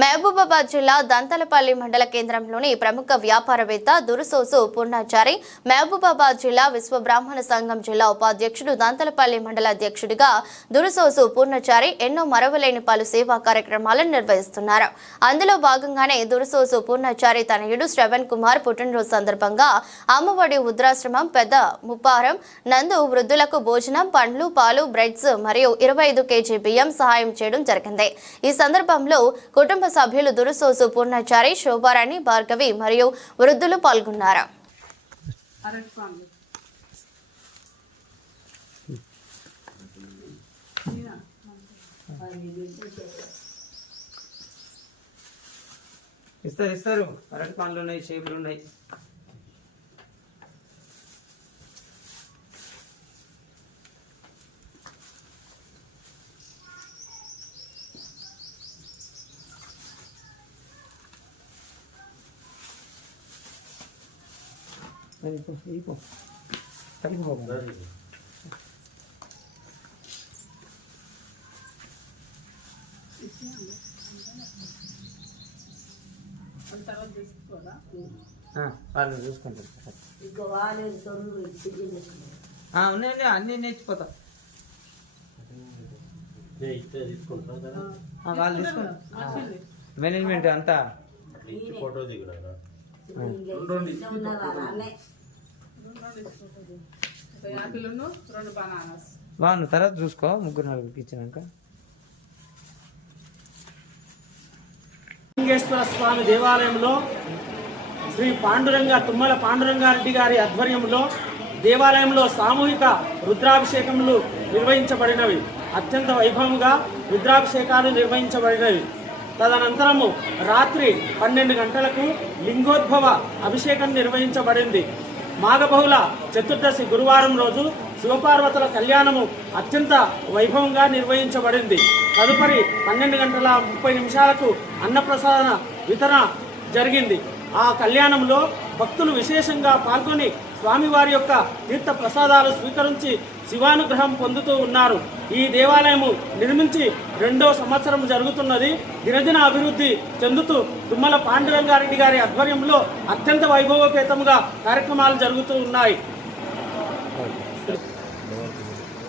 మహబూబాబాద్ జిల్లా దంతలపల్లి మండల కేంద్రంలోని ప్రముఖ వ్యాపారవేత్త దురుసోసు పూర్ణాచారి మహబూబాబాద్ జిల్లా విశ్వ బ్రాహ్మణ సంఘం జిల్లా ఉపాధ్యక్షుడు దంతలపల్లి మండల అధ్యక్షుడిగా దురుసోసు పూర్ణచారి ఎన్నో మరవలేని పలు సేవా కార్యక్రమాలను నిర్వహిస్తున్నారు. అందులో భాగంగానే దురుసోసు పూర్ణచారి తనయుడు శ్రవణ్ కుమార్ పుట్టినరోజు సందర్భంగా అమ్మఒడి వృద్ధాశ్రమం పెద్ద ముప్పారం నందు వృద్ధులకు భోజనం పండ్లు పాలు బ్రెడ్స్ మరియు ఇరవై ఐదు కేజీ బియ్యం సహాయం చేయడం జరిగింది. ఈ సందర్భంలో కుటుంబ సభ్యులు దురుసోసు పూర్ణచారి శోభారాణి భార్గవి మరియు వృద్ధులు పాల్గొన్నారు. ఇస్తారు ఇస్తారు. అరటి పండ్లు ఉన్నాయి షేపులు ఉన్నాయి. అది పో, ఇది పో. కలిపి పో. అది తర్వాత తీసుకోరా ఆ, వాళ్ళు చూసుకుంటారు ఉన్నాయండి అన్నీ నేర్చిపోతా ఆ, వాళ్ళు తీసుకుంటారు మేనేజ్మెంట్ అంతా ఫోటో దిగురా బాగుంది తర్వాత చూసుకో ముగ్గురు నలుగురికి ఇచ్చినాక లింగేశ్వర స్వామి దేవాలయంలో శ్రీ పాండురంగ తుమ్మల పాండురంగారెడ్డి గారి ఆధ్వర్యంలో దేవాలయంలో సామూహిక రుద్రాభిషేకములు నిర్వహించబడినవి. అత్యంత వైభవంగా రుద్రాభిషేకాలు నిర్వహించబడినవి. తదనంతరము రాత్రి పన్నెండు గంటలకు లింగోద్భవ అభిషేకం నిర్వహించబడింది. మాఘబహుళ చతుర్దశి గురువారం రోజు శివపార్వతుల కళ్యాణము అత్యంత వైభవంగా నిర్వహించబడింది. తదుపరి పన్నెండు గంటల ముప్పై నిమిషాలకు అన్నప్రసాదన వితరణ జరిగింది. ఆ కళ్యాణంలో భక్తులు విశేషంగా పాల్గొని స్వామివారి యొక్క తీర్థ ప్రసాదాలు స్వీకరించి శివానుగ్రహం పొందుతూ ఉన్నారు. ఈ దేవాలయము నిర్మించి రెండో సంవత్సరం జరుగుతున్నది. దినదిన అభివృద్ధి చెందుతూ తుమ్మల పాండురంగారెడ్డి గారి ఆధ్వర్యంలో అత్యంత వైభవోపేతంగా కార్యక్రమాలు జరుగుతూ ఉన్నాయి.